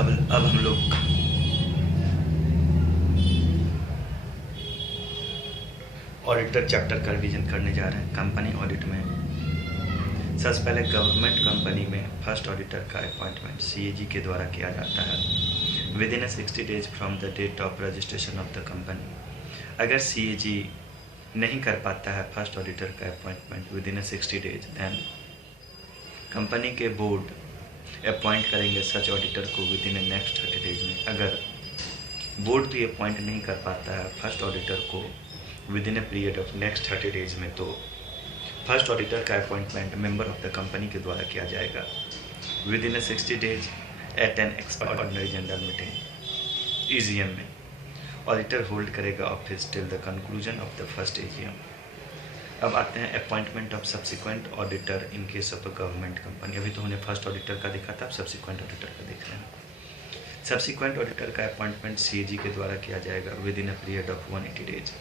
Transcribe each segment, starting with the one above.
अब हम लोग ऑडिटर चैप्टर का रिवीजन करने जा रहे हैं। कंपनी ऑडिट में सबसे पहले गवर्नमेंट कंपनी में फर्स्ट ऑडिटर का अपॉइंटमेंट सीएजी के द्वारा किया जाता है within 60 days from the date of registration of the company. अगर सीएजी नहीं कर पाता है फर्स्ट ऑडिटर का appointment within 60 days, then company के बोर्ड अपॉइंट करेंगे सच ऑडिटर को विद इन नेक्स्ट 30 डेज में। अगर बोर्ड भी अपॉइंट नहीं कर पाता है फर्स्ट ऑडिटर को within a period of next 30 days में, तो फर्स्ट ऑडिटर का appointment member of the company के द्वारा किया जाएगा within 60 days at an extraordinary general meeting EGM में। ऑडिटर होल्ड करेगा office till the conclusion of the first AGM. अब आते हैं appointment of subsequent auditor in case of a government company. अभी तो हमने फर्स्ट ऑडिटर का देखा था, अब सब्सिक्वेंट ऑडिटर का देख रहे हैं। सब्सिक्वेंट ऑडिटर का अपॉइंटमेंट सीएजी के द्वारा किया जाएगा within a period of 180 days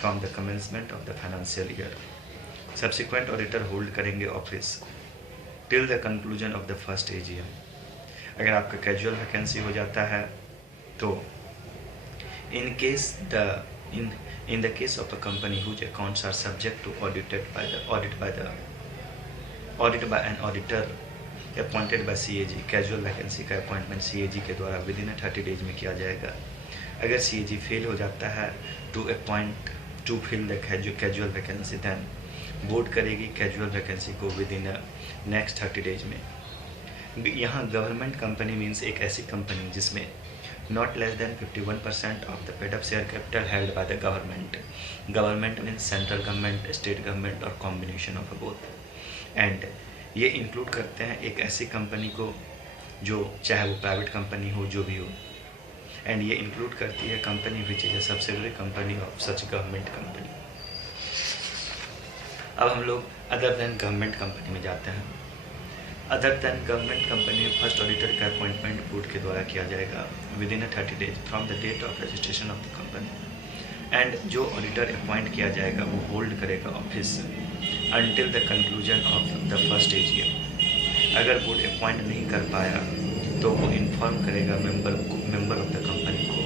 from the commencement of the financial year. Subsequent auditor hold करेंगे office till the conclusion of the first AGM. अगर आपका कैजुअल वैकेंसी हो जाता है तो in the case of a company whose accounts are subject to audit by an auditor appointed by CAG, casual vacancy का appointment CAG के द्वारा with in 30 days में किया जाएगा। अगर CAG फेल हो जाता है to fill the casual vacancy, then board करेगी कैजुअल वैकेंसी को विद इन नेक्स्ट 30 डेज में। यहाँ गवर्नमेंट कंपनी मीन्स एक ऐसी कंपनी जिसमें not less than 51% of the paid up share capital held by the government. Government means central government, state government और combination of both. And ये include करते हैं एक ऐसी कंपनी को जो चाहे वो प्राइवेट कंपनी हो जो भी हो, एंड ये इंक्लूड करती है company which is a subsidiary company of such government company. अब हम लोग अदर देन गवर्नमेंट कंपनी में जाते हैं। अदर देन गवर्नमेंट कंपनी में फर्स्ट ऑडिटर का अपॉइंटमेंट बोर्ड के द्वारा किया जाएगा within 30 days from the date of registration of the company. And जो ऑडिटर अपॉइंट किया जाएगा वो होल्ड करेगा office until the conclusion of the first AGM. अगर बोर्ड अपॉइंट नहीं कर पाया तो वो इन्फॉर्म करेगा मेंबर ऑफ द कंपनी को।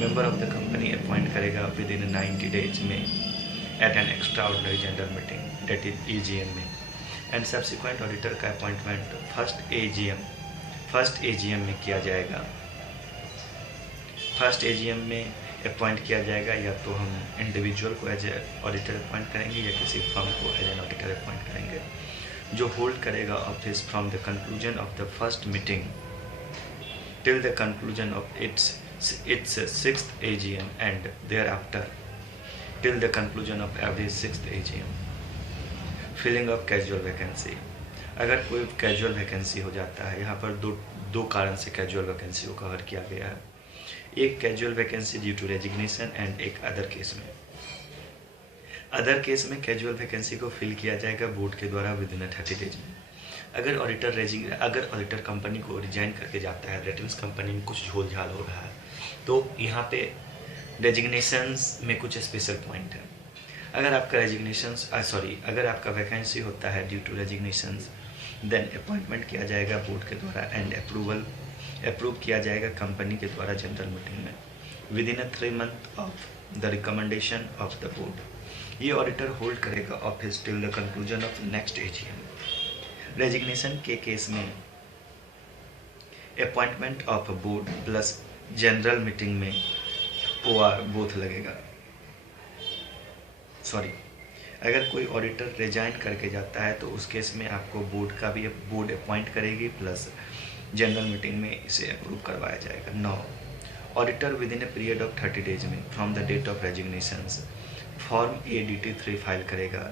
Member of the company appoint करेगा विद इन 90 डेज में at an extraordinary general meeting that is EGM में। एंड सब्सिक्वेंट ऑडिटर का अपॉइंटमेंट फर्स्ट एजीएम में किया जाएगा। फर्स्ट एजीएम में अपॉइंट किया जाएगा, या तो हम इंडिविजुअल को एज ए ऑडिटर अपॉइंट करेंगे या किसी फर्म को एज एन ऑडिटर अपॉइंट करेंगे, जो होल्ड करेगा office from the conclusion of the first meeting till the conclusion of its 6th AGM and thereafter till the conclusion of every 6th AGM. Filling of casual vacancy. अगर कोई casual vacancy हो जाता है, यहाँ पर दो कारण से कैजुअल वैकेंसी को कवर किया गया है। एक casual vacancy due to resignation and एक अदर केस में। अदर केस में कैजुअल वैकेंसी को फिल किया जाएगा बोर्ड के द्वारा विद इन 30 डेज में। अगर ऑडिटर कंपनी को रिजाइन करके जाता है, दैट मीन्स कंपनी में कुछ झोल झाल हो रहा है, तो यहाँ पे रेजिग्नेशंस में कुछ स्पेशल पॉइंट है। अगर आपका वैकेंसी होता है due to resignations, then appointment किया जाएगा बोर्ड के द्वारा एंड अप्रूव किया जाएगा कंपनी के द्वारा जनरल मीटिंग में with in 3 month of the recommendation of the board. ये ऑडिटर होल्ड करेगा office till the conclusion of next AGM. Resignation के केस में appointment of board plus general meeting में ओआर बोथ लगेगा। अगर कोई ऑडिटर रिजाइन करके जाता है तो उस केस में आपको बोर्ड अपॉइंट करेगी प्लस जनरल मीटिंग में इसे अप्रूव करवाया जाएगा। 9 auditor within a period of 30 days में from the date of resignations form ADT 3 file करेगा।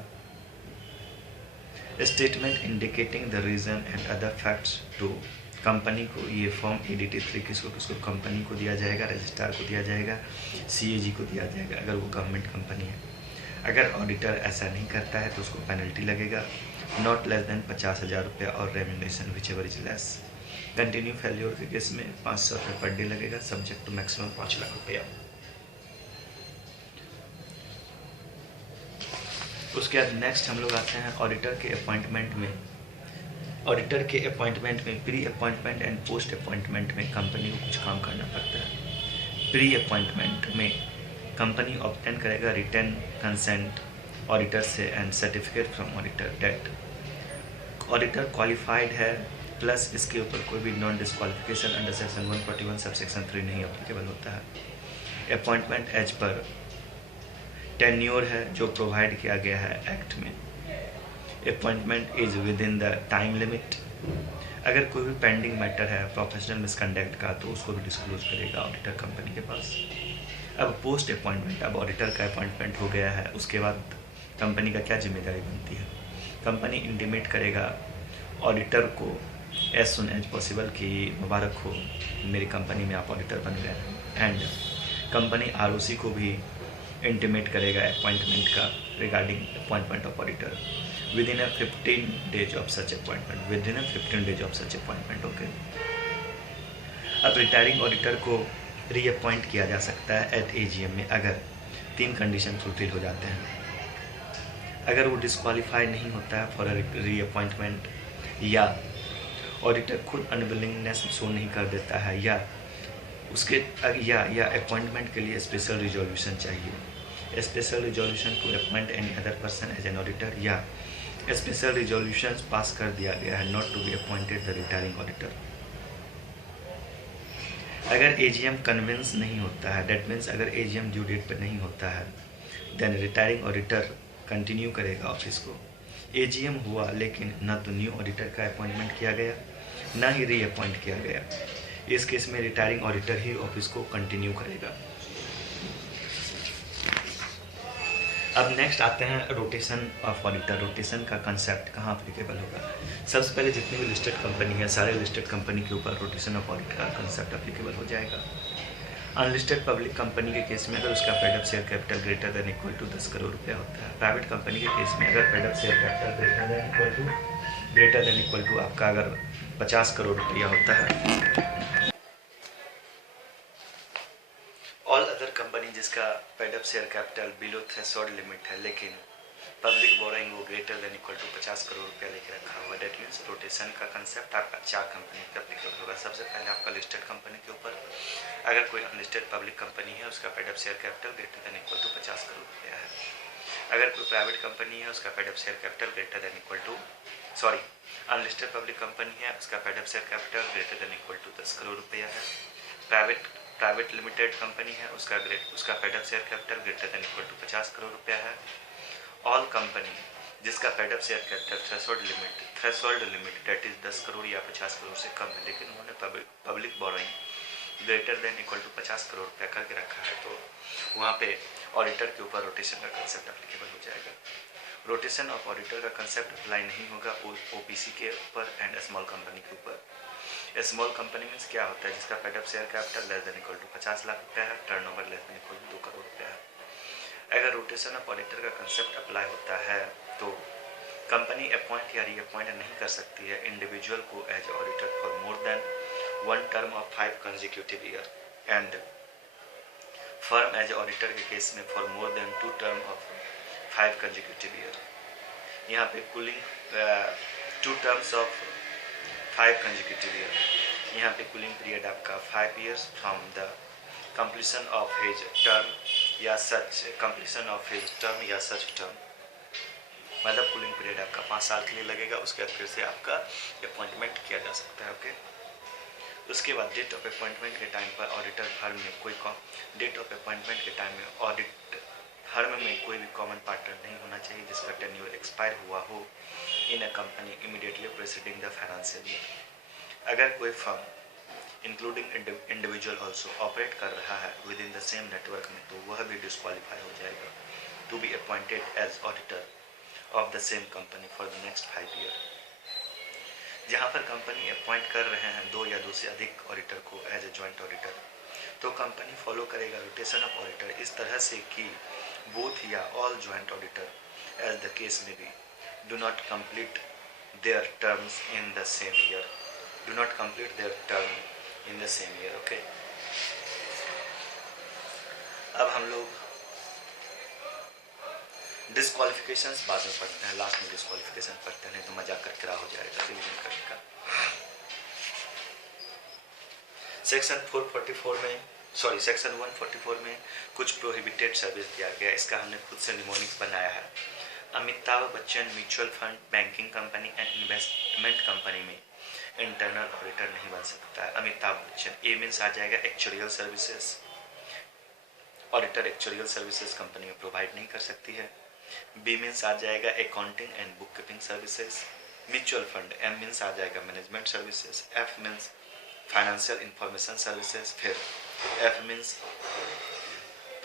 Statement indicating the reason and other facts to company को। ये फॉर्म ADT 3 किसको कंपनी को दिया जाएगा, रजिस्ट्रार को दिया जाएगा, CAG को दिया जाएगा अगर वो गवर्नमेंट कंपनी है। अगर ऑडिटर ऐसा नहीं करता है तो उसको पेनल्टी लगेगा नॉट लेस देन 50,000 रुपया और remuneration which ever is less. Continue failure के केस में 500 रुपये पर डे लगेगा सब्जेक्ट टू मैक्सिमम 5 लाख रुपया। उसके बाद नेक्स्ट हम लोग आते हैं ऑडिटर के अपॉइंटमेंट में। ऑडिटर के अपॉइंटमेंट में pre appointment and post appointment में कंपनी को कुछ काम करना पड़ता है। प्री अपॉइंटमेंट में कंपनी ऑब्टेन करेगा रिटन कंसेंट ऑडिटर से and certificate from auditor that auditor qualified है, प्लस इसके ऊपर कोई भी non disqualification under section 141 sub section 3 नहीं अप्लीकेबल होता है। अपॉइंटमेंट एज पर टेन्योर है जो प्रोवाइड किया गया है एक्ट में। Appointment is with in the time limit. अगर कोई भी पेंडिंग मैटर है प्रोफेशनल मिसकंडक्ट का तो उसको भी डिस्क्लोज करेगा ऑडिटर कंपनी के पास। अब पोस्ट अपॉइंटमेंट, अब ऑडिटर का अपॉइंटमेंट हो गया है, उसके बाद कंपनी का क्या जिम्मेदारी बनती है? कंपनी इंटीमेट करेगा ऑडिटर को एज सुन एज पॉसिबल कि मुबारक हो, मेरी कंपनी में आप ऑडिटर बन गए। एंड कंपनी आरओसी को भी इंटीमेट करेगा अपॉइंटमेंट का regarding appointment of auditor within 15 days of such appointment, within 15 days of such appointment. Okay, अब रिटायरिंग ऑडिटर को रीअपॉइंट किया जा सकता है एट एजीएम में अगर 3 कंडीशन फुलफिल हो जाते हैं। अगर वो डिस्क्वालीफाइड नहीं होता है फॉर रीअपॉइंटमेंट, या ऑडिटर खुद अनविलिंगनेस शो नहीं कर देता है, या उसके या अपॉइंटमेंट के लिए स्पेशल रिजोल्यूशन चाहिए। Special resolution to appoint any other person as an auditor, या स्पेशल रिजोल्यूशन पास कर दिया गया है not to be appointed the retiring auditor. अगर एजीएम कन्विंस नहीं होता है, डेट मीन्स अगर एजीएम ड्यू डेट पर नहीं होता है, देन रिटायरिंग ऑडिटर कंटिन्यू करेगा ऑफिस को। एजीएम हुआ लेकिन न तो न्यू ऑडिटर का अपॉइंटमेंट किया गया ना ही रीअपॉइंट किया गया, इस केस में रिटायरिंग ऑडिटर ही ऑफिस को कंटिन्यू करेगा। अब नेक्स्ट आते हैं रोटेशन ऑफ ऑडिटर। रोटेशन का कंसेप्ट कहाँ अप्लीकेबल होगा? सबसे पहले जितनी भी लिस्टेड कंपनी है, सारे लिस्टेड कंपनी के ऊपर रोटेशन ऑफ ऑडिट का कंसेप्ट अप्लीकेबल हो जाएगा। अनलिस्टेड पब्लिक कंपनी के केस में अगर उसका paid up share capital greater than equal to 10 crore रुपया होता है। प्राइवेट कंपनी के केस में अगर paid up share capital greater than equal to आपका अगर 50 करोड़ रुपया होता है। ऑल अदर कंपनी जिसका paid up share capital below threshold limit है लेकिन पब्लिक बोरोइंग वो greater than equal to 50 crore रुपया लेके रखा हुआ, डेट मीन्स रोटेशन का कंसेप्ट आपका 4 कंपनी पे अप्लीकेबल होगा। सबसे पहले आपका लिस्टेड कंपनी के ऊपर, अगर कोई अनलिस्टेड पब्लिक कंपनी है उसका paid up share capital greater than equal to 50 crore रुपया है। अगर कोई प्राइवेट कंपनी है उसका paid up share capital greater than equal to unlisted public company है उसका paid up share capital greater than equal to 10 crore रुपया है। प्राइवेट लिमिटेड कंपनी है उसका paid up share capital greater than equal to 50 crore रुपया है। ऑल कंपनी जिसका paid up share capital threshold limit that is 10 crore या 50 करोड़ से कम है, लेकिन उन्होंने public borrowing greater than equal to 50 crore रुपया करके रखा है, तो वहाँ पे ऑडिटर के ऊपर रोटेशन का कंसेप्ट अप्लीकेबल हो जाएगा। रोटेशन ऑफ ऑडिटर का कंसेप्ट अप्लाई नहीं होगा ओपीसी के ऊपर एंड स्मॉल कंपनी के ऊपर। स्मॉल कंपनी मीन्स क्या होता है? जिसका paid up share capital less than equal to 50 lakh रुपया है, turnover less than equal to 2 crore रुपया है। अगर रोटेशन ऑफ ऑडिटर का कंसेप्ट अप्लाई होता है तो कंपनी अपॉइंट या रीअपॉइंट नहीं कर सकती है इंडिविजुअल को as auditor for more than 1 term of 5 consecutive year and firm as auditor के केस में for more than 2 term of 5 consecutive year. यहाँ पे cooling 2 terms of 5 consecutive year, यहाँ पे कूलिंग पीरियड आपका 5 years from the completion of his term या such term, मतलब cooling period आपका 5 साल के लिए लगेगा। उसके बाद फिर से आपका अपॉइंटमेंट किया जा सकता है। ओके, उसके बाद डेट ऑफ अपॉइंटमेंट के टाइम पर ऑडिटर फर्म में कोई कोई भी कॉमन पार्टनर नहीं होना चाहिए जिसका टेन्योर एक्सपायर हुआ हो in a company immediately preceding the financial year. अगर कोई firm including individual also operate कर रहा है within the same network में, तो वह भी डिस्क्वालीफाई हो जाएगा to be appointed as auditor of the same company for the next 5 year। जहाँ पर कंपनी अपॉइंट कर रहे हैं 2 या 2 से अधिक ऑडिटर को एज ए जॉइंट ऑडिटर, तो कंपनी फॉलो करेगा रोटेशन ऑफ ऑडिटर इस तरह से कि बोथ या all joint auditor as the case में भी do not complete their terms in the same year, okay. अब हम लोग डिस्क्वालिफिकेशंस बाद में पढ़ते हैं, लास्ट में डिस्क्वालिफिकेशन पढ़ते हैं, नहीं तो मजाक करके हो जाएगा रिवीजन करके। सेक्शन 144 में कुछ प्रोहिबिटेड सर्विस दिया गया, इसका हमने खुद से निमोनिक्स बनाया है। Amitabh Bachchan mutual fund, banking company and investment company में इंटरनल ऑडिटर नहीं बन सकता है। अमिताभ बच्चन, ए मीन्स आ जाएगा actuarial services, auditor actuarial services company में प्रोवाइड नहीं कर सकती है। बी मीन्स आ जाएगा accounting and book keeping services. Mutual fund, M means आ जाएगा management services. F means financial information services. फिर एफ मीन्स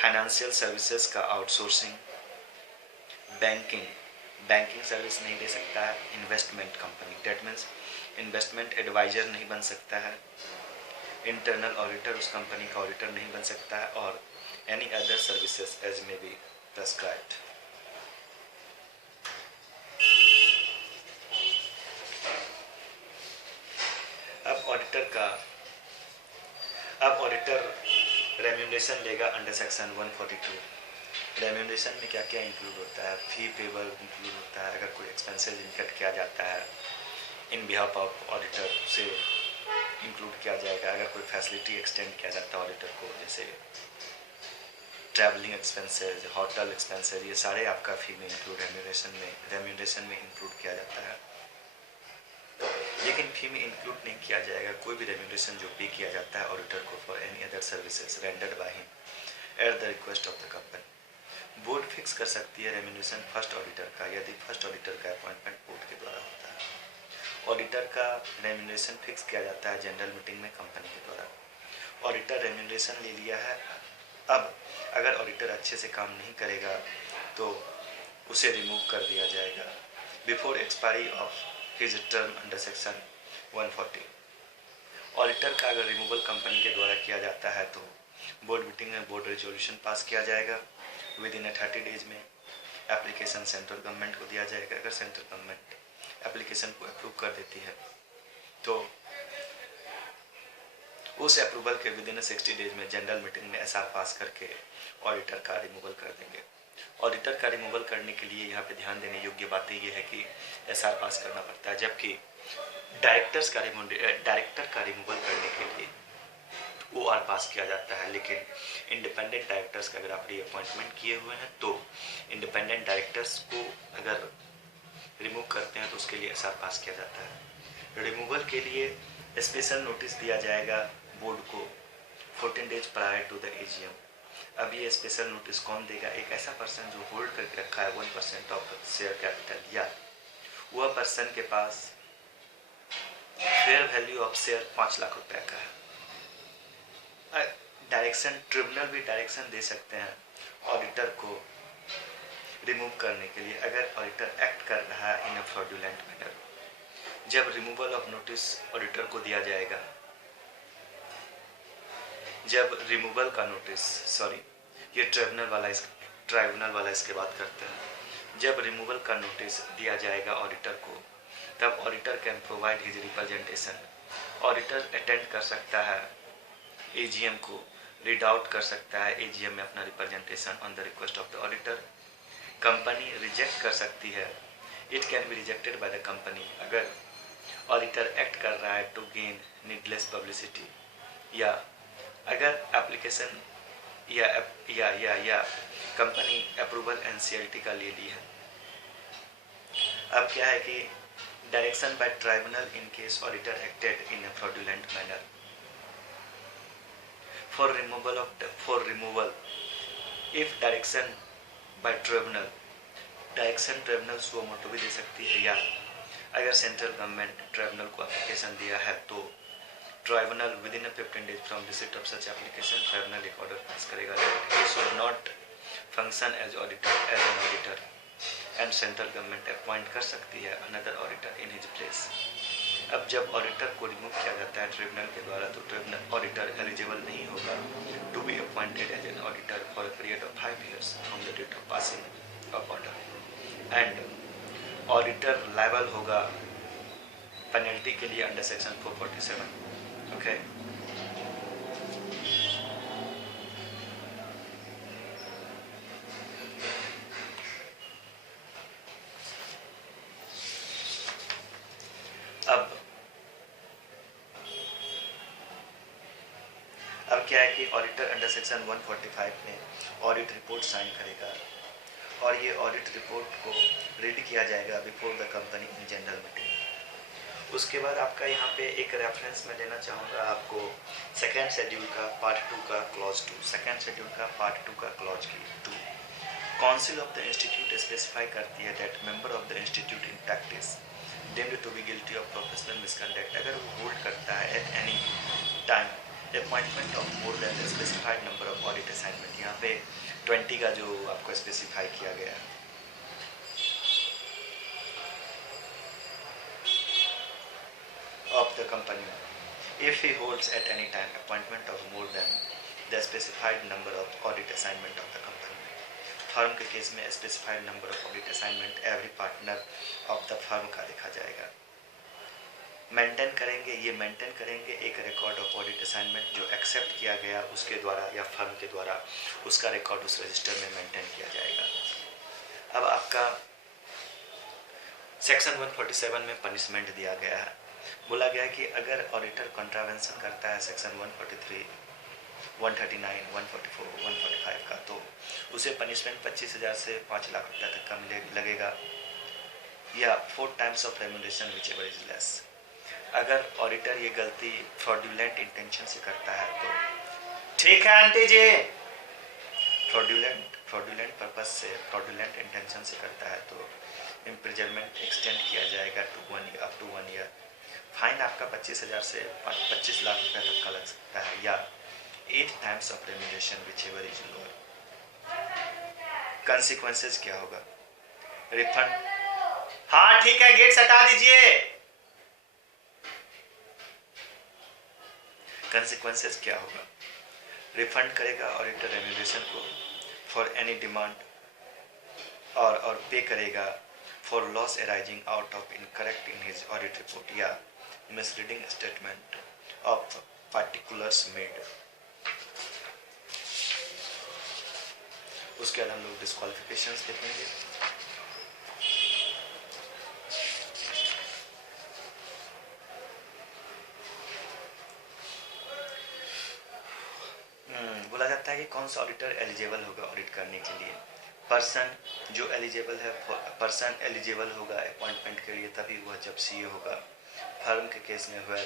फाइनेंशियल सर्विसेज का आउटसोर्सिंग। बैंकिंग सर्विस नहीं दे सकता है। Investment company, that means investment adviser नहीं बन सकता है। इंटरनल ऑडिटर उस कंपनी का ऑडिटर नहीं बन सकता है। और any other services as may be prescribed. अब ऑडिटर रेम्यूनरेशन लेगा अंडर सेक्शन 142। रेम्यूनरेशन में क्या क्या इंक्लूड होता है? फी पेबल इंक्लूड होता है, अगर कोई एक्सपेंसेस इनकट किया जाता है इन बिहाफ ऑफ ऑडिटर से इंक्लूड किया जाएगा। अगर कोई फैसिलिटी एक्सटेंड किया जाता है ऑडिटर को, जैसे ट्रैवलिंग एक्सपेंसेस, होटल एक्सपेंसेस, ये सारे आपका फी में इंक्लूड रेम्यूनरेशन में इंक्लूड किया जाता है। लेकिन फी में इंक्लूड नहीं किया जाएगा कोई भी रेम्यूनरेशन जो पे किया जाता है ऑडिटर को for any other services rendered by him at the request of the company. Board fix कर सकती है रेम्यूनरेशन फर्स्ट ऑडिटर का, यदि फर्स्ट ऑडिटर का अपॉइंटमेंट बोर्ड के द्वारा होता है। ऑडिटर का रेम्यूनरेशन फिक्स किया जाता है जनरल मीटिंग में कंपनी के द्वारा। ऑडिटर रेम्यूनरेशन ले लिया है, अब अगर ऑडिटर अच्छे से काम नहीं करेगा तो उसे रिमूव कर दिया जाएगा before expiry of his term under section 140। Auditor का अगर रिमूवल कंपनी के द्वारा किया जाता है तो बोर्ड मीटिंग में बोर्ड रेजोल्यूशन पास किया जाएगा। विद इन 30 डेज में एप्लीकेशन सेंट्रल गवर्नमेंट को दिया जाएगा। अगर सेंट्रल गवर्नमेंट एप्लीकेशन को अप्रूव कर देती है तो उस अप्रूवल के विद इन 60 डेज में जनरल मीटिंग में एसआर पास करके ऑडिटर का रिमूवल कर देंगे। ऑडिटर का रिमूवल करने के लिए यहाँ पे ध्यान देने योग्य बातें ये है कि एसआर पास करना पड़ता है, जबकि डायरेक्टर का रिमूवल करने के लिए ओआर पास किया जाता है। लेकिन इंडिपेंडेंट डायरेक्टर्स का अगर आप रीअपॉइंटमेंट किए हुए हैं तो इंडिपेंडेंट डायरेक्टर्स को अगर रिमूव करते हैं तो उसके लिए एसआर पास किया जाता है। रिमूवल के लिए स्पेशल नोटिस दिया जाएगा बोर्ड को 14 days prior to the AGM. अब ये स्पेशल नोटिस कौन देगा? एक ऐसा पर्सन जो होल्ड करके रखा है 1% ऑफ शेयर कैपिटल, या वह पर्सन के पास fair value of share 5 lakh रुपए का है। डायरेक्शन ट्रिब्यूनल भी डायरेक्शन दे सकते हैं ऑडिटर को रिमूव करने के लिए अगर ऑडिटर एक्ट कर रहा है इन अ फ्रॉडुलेंट मैनर। जब रिमूवल ऑफ नोटिस ऑडिटर को दिया जाएगा, जब रिमूवल का नोटिस, ये ट्राइब्यूनल वाला इसके बात करते हैं। जब रिमूवल का नोटिस दिया जाएगा ऑडिटर को, तब auditor can provide his representation. Auditor attend कर सकता है एजीएम को, रीड आउट कर सकता है एजीएम में अपना representation on the request of the auditor. Company reject कर सकती है, it can be rejected by the company अगर ऑडिटर एक्ट कर रहा है टू गेन नीडलेस पब्लिसिटी, या अगर एप्लीकेशन या कंपनी अप्रूवल एनसीएलटी का ले ली है। अब क्या है कि direction by tribunal in case auditor acted in a fraudulent manner for removal if direction by tribunal, direction tribunal suo motu भी दे सकती है, या अगर सेंट्रल गवर्नमेंट ट्रिब्यूनल को एप्लीकेशन दिया है तो tribunal within 15 days from receipt of such application tribunal एक ऑर्डर पास करेगा। He should not function as auditor as an auditor and central government appoint कर सकती है another auditor in his place. अब जब ऑडिटर को remove किया जाता है ट्रिब्यूनल के द्वारा तो ट्रिब्यूनल ऑडिटर एलिजिबल नहीं होगा to be appointed as an auditor for a period of 5 years from the date of passing of order. And auditor liable होगा पेनल्टी के लिए अंडर सेक्शन 447। ओके, अब क्या है कि ऑडिटर अंडर सेक्शन 145 में ऑडिट रिपोर्ट साइन करेगा और ये ऑडिट रिपोर्ट को रीड किया जाएगा before the company in general meeting. उसके बाद आपका यहाँ पे एक रेफरेंस में लेना चाहूँगा आपको सेकेंड शेड्यूल का पार्ट 2 का क्लॉज 2, सेकेंड शेड्यूल का पार्ट 2 का clause 2। Council of the institute specify करती है that member of the institute in practice deemed to be guilty of professional misconduct अगर वो होल्ड करता है at any time appointment of more than the specified number of audit assignment, यहाँ पे 20 का जो आपको स्पेसिफाई किया गया है of the company if he holds at any time appointment of more than the specified number of audit assignment of the company। Firm के case में specified number of audit assignment every partner of the firm का देखा जाएगा। Maintain करेंगे, ये maintain करेंगे एक record of audit assignment जो एक्सेप्ट किया गया उसके द्वारा या फर्म के द्वारा, उसका रिकॉर्ड उस रजिस्टर में मेंटेन किया जाएगा। अब आपका सेक्शन 147 में पनिशमेंट दिया गया है। बोला गया है कि अगर ऑडिटर कॉन्ट्रावेंशन करता है सेक्शन 143, 139, 144, 145 का, तो उसे पनिशमेंट 25,000 से 5 लाख रुपया तक का लगेगा या 4 times of remuneration whichever is less. अगर ऑडिटर ये गलती फ्रॉडुलेंट इंटेंशन से करता है तो ठीक है आंटी जी, फ्रॉडुलेंट पर्पस से, फ्रॉडुलेंट इंटेंशन से करता है तो इम्प्रिजनमेंट एक्सटेंड किया जाएगा अप टू 1 ईयर। फाइन आपका 25,000 से 25 लाख रुपया तक का लग सकता है या 8 times of remuneration whichever is lower। Consequences क्या होगा? रिफंड, हाँ ठीक है गेट हटा दीजिए। Consequences क्या होगा? रिफंड करेगा ऑडिटर रेम्यूनरेशन को फॉर एनी डिमांड और पे करेगा for loss arising out of incorrect in his audit report या misreading statement of particulars made. उसके बाद हम लोग डिस्क्वालिफिकेशंस देखेंगे। बोला जाता है कि कौन सा ऑडिटर एलिजिबल होगा ऑडिट करने के लिए। पर्सन जो एलिजिबल है, पर्सन एलिजिबल होगा अपॉइंटमेंट के लिए तभी वह जब सीए होगा। फर्म के केस में हुआ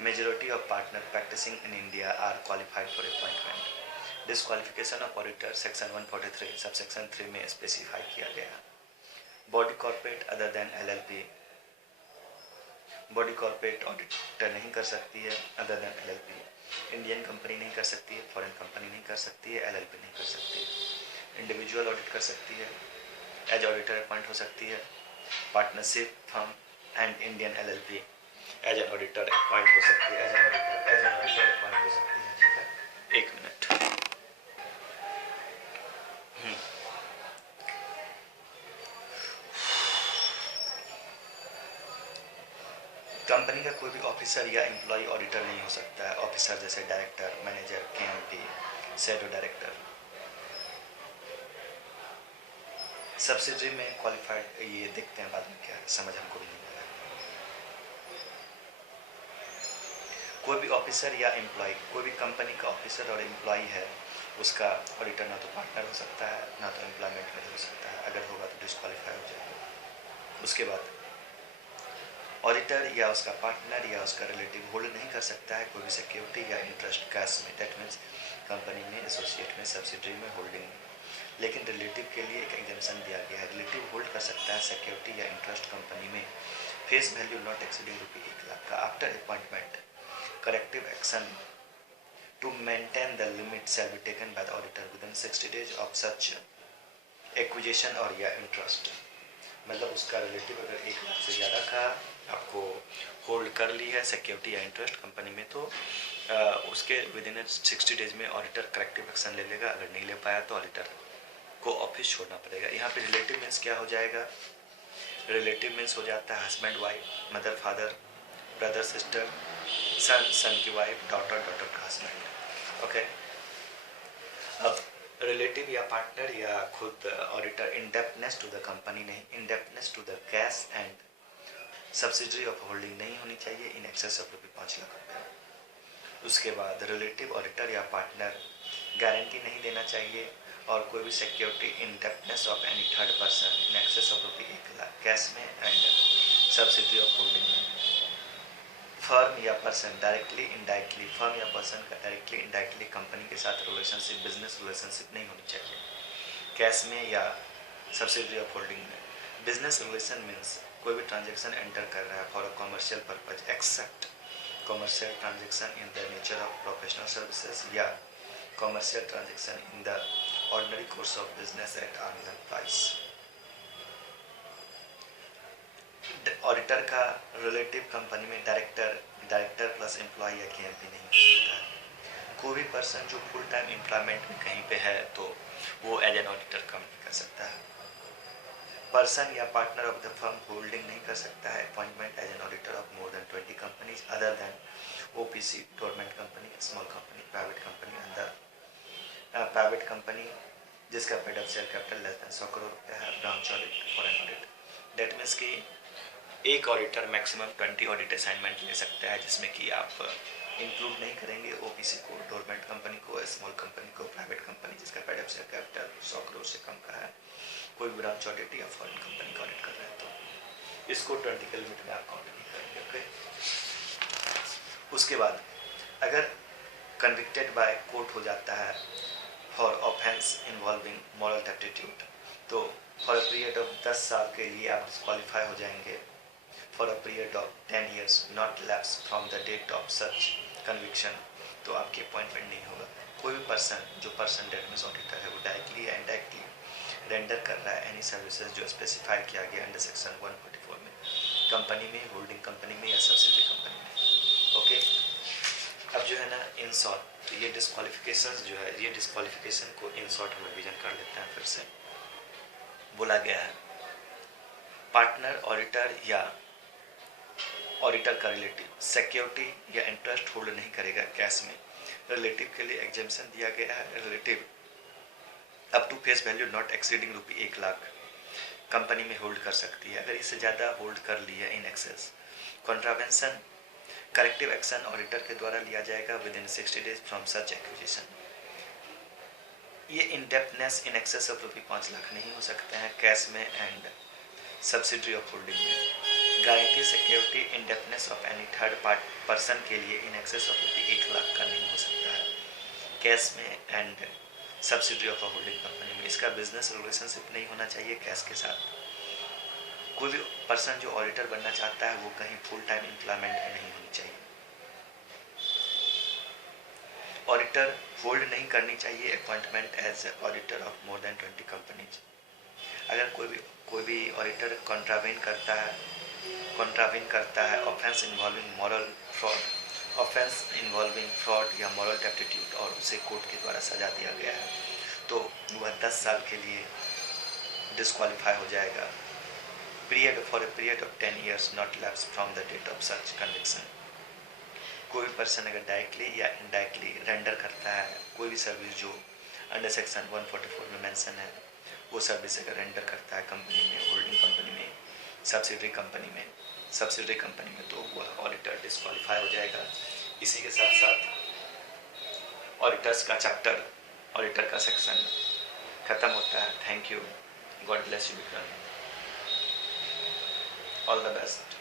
majority of partner practising in India are qualified for appointment. Disqualification of auditor section 143 subsection 3 में स्पेसिफाई किया गया। Body corporate other than LLP, body corporate auditor नहीं कर सकती है other than LLP. Indian company नहीं कर सकती है, फॉरेन कंपनी नहीं कर सकती है, एलएलपी नहीं कर सकती है। इंडिविजुअल ऑडिट कर सकती है, एज ऑडिटर अपॉइंट हो सकती है। Partnership firm and Indian LLP as an auditor appoint हो सकती है, एज एन ऑडिटर अपॉइंट हो सकती है। ठीक है, 1 मिनट। कंपनी का कोई भी ऑफिसर या एम्प्लॉय ऑडिटर नहीं हो सकता है। ऑफिसर जैसे director, manager, KMP, shadow director. Subsidiary में क्वालिफाइड, ये देखते हैं बाद में क्या समझ हमको भी नहीं आ रहा। कोई भी ऑफिसर या एम्प्लॉय, कोई भी कंपनी का ऑफिसर और एम्प्लॉय है, उसका ऑडिटर ना तो पार्टनर हो सकता है ना तो एम्प्लॉयमेंट में हो सकता है। अगर होगा तो डिस्क्वालीफाई हो जाएगा। उसके बाद ऑडिटर या उसका पार्टनर या उसका रिलेटिव होल्ड नहीं कर सकता है कोई भी सिक्योरिटी या इंटरेस्ट कैश में। दैट मीन्स कंपनी में, एसोसिएट में, सब्सिडरी में होल्डिंग में। लेकिन रिलेटिव के लिए एक एग्जेम्पशन दिया गया है। रिलेटिव होल्ड कर सकता है सिक्योरिटी या इंटरेस्ट कंपनी में face value not exceeding ₹1 lakh का। After appointment corrective action to maintain the limit shall be taken by the auditor within 60 days of such acquisition और या इंटरेस्ट। मतलब उसका रिलेटिव अगर 1 लाख से ज़्यादा का आपको होल्ड कर ली है सिक्योरिटी या इंटरेस्ट कंपनी में, तो उसके विदिन 60 days में ऑडिटर करेक्टिव एक्शन ले लेगा। अगर नहीं ले पाया तो ऑडिटर को ऑफिस छोड़ना पड़ेगा। यहाँ पे रिलेटिव मीन्स क्या हो जाएगा? रिलेटिव मीन्स हो जाता है husband wife, mother father, brother sister, son son की वाइफ, डॉटर डॉटर का हस्बैंड। ओके, अब रिलेटिव या पार्टनर या खुद auditor indebtedness to the company नहीं, indebtedness to the cash and subsidiary of holding नहीं होनी चाहिए इन एक्सेस ऑफ ₹5 लाख। उसके बाद रिलेटिव ऑडिटर या पार्टनर गारंटी नहीं देना चाहिए और कोई भी security indebtedness of any third person in excess of ₹1,00,000 cash में एंड सब्सिडी ऑफ होल्डिंग में। फर्म या पर्सन डायरेक्टली इनडायरेक्टली, फर्म या पर्सन का डायरेक्टली इनडायरेक्टली कंपनी के साथ रिलेशनशिप, बिजनेस रिलेशनशिप नहीं होनी चाहिए कैश में या सब्सिडी ऑफ होल्डिंग में। बिजनेस रिलेशन मीन्स कोई भी ट्रांजेक्शन एंटर कर रहा है for a commercial purpose except commercial transaction in the nature of professional services या commercial transaction in the ordinary course of business at arm's length price. Auditor का relative company में director plus employee या KMP नहीं हो सकता है। कोई भी पर्सन जो फुल टाइम एम्प्लॉयमेंट में कहीं पे है तो वो एज एन ऑडिटर काम नहीं कर सकता है। पर्सन या partner of the firm holding नहीं कर सकता है appointment as an auditor of more than 20 companies other than OPC, government company, small company, private company अंदर प्राइवेट कंपनी जिसका paid up share capital less than 100 crore रुपया है, branch audit, foreign audit. That means कि एक auditor maximum 20 audit assignment ले सकता है जिसमें कि आप इंक्लूड नहीं करेंगे ओपीसी को, गवर्नमेंट कंपनी को, स्मॉल कंपनी को, प्राइवेट कंपनी जिसका paid up share capital 100 crore से कम का है, कोई ब्रांच ऑडिट या फॉरेन कंपनी का ऑडिट कर रहे हैं तो इसको 20 के लिमिट में आप काउंट नहीं करेंगे। ओके, उसके बाद अगर कन्विक्टेड बाय कोर्ट हो जाता है फॉर ऑफेंस इन्वॉल्विंग मॉरल टैप्टिट्यूड तो फॉर अ पीरियड ऑफ 10 साल के लिए आप डिस्क्वालीफाई हो जाएंगे for a period of 10 years not lapse from the date of such conviction तो आपकी अपॉइंटमेंट नहीं होगा। कोई भी जो पर्सन डेट में ऑडिटर है वो डायरेक्टली या इनडायरेक्टली रेंडर कर रहा है एनी सर्विसेज जो स्पेसिफाई किया गया अंडर सेक्शन 144 में कंपनी में, होल्डिंग कंपनी में या सब्सिडी कंपनी में। ओके, अब जो है ना इन शॉर्ट ये डिस्क्वालिफिकेशन जो है, ये डिस्क्वालिफिकेशन को इन शॉर्ट हम रिवीजन कर लेते हैं। फिर से बोला गया है पार्टनर ऑडिटर या ऑडिटर का रिलेटिव सिक्योरिटी या इंटरेस्ट होल्ड नहीं करेगा कैश में। रिलेटिव के लिए एग्जेम्पशन दिया गया है, relative up to face value not exceeding ₹1,00,000 company में होल्ड कर सकती है। अगर इससे ज़्यादा होल्ड कर लिया in excess, contravention corrective action auditor के द्वारा लिया जाएगा within 60 days from such acquisition. ये इनडेप्टनेस इन एक्सेस ऑफ ₹5,00,000 नहीं हो सकते हैं कैश में एंड सब्सिडी ऑफ होल्डिंग में। Guarantee security इनडेप्टनेस of any third person के लिए इन एक्सेस ऑफ ₹1,00,000 का नहीं हो सकता है कैश में and subsidy of holding company में। इसका बिजनेस रिलेशनशिप नहीं होना चाहिए कैश के साथ। कोई भी पर्सन जो ऑडिटर बनना चाहता है वो कहीं फुल टाइम एम्प्लॉयमेंट में नहीं होनी चाहिए। ऑडिटर होल्ड नहीं करनी चाहिए appointment as auditor of more than 20 companies. अगर कोई भी ऑडिटर कॉन्ट्रावेन करता है offence involving moral fraud, offence involving fraud या मॉरल टैप्टिट्यूड और उसे कोर्ट के द्वारा सजा दिया गया है तो वह 10 साल के लिए डिस्क्वालीफाई हो जाएगा for a period of 10 years not lapse from the date of such conviction. कोई भी पर्सन अगर डायरेक्टली या इनडायरेक्टली रेंडर करता है कोई भी सर्विस जो अंडर सेक्शन 144 में मेंशन है, वो सर्विस अगर रेंडर करता है कंपनी में, होल्डिंग कंपनी में, सब्सिडरी कंपनी में तो वह ऑडिटर डिस्क्वालीफाई हो जाएगा। इसी के साथ साथ ऑडिटर्स का चैप्टर, ऑडिटर का सेक्शन खत्म होता है। Thank you, God bless you Vikram, all the best.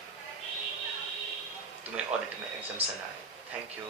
तुम्हें ऑडिट में एग्जाम्शन आए। Thank you.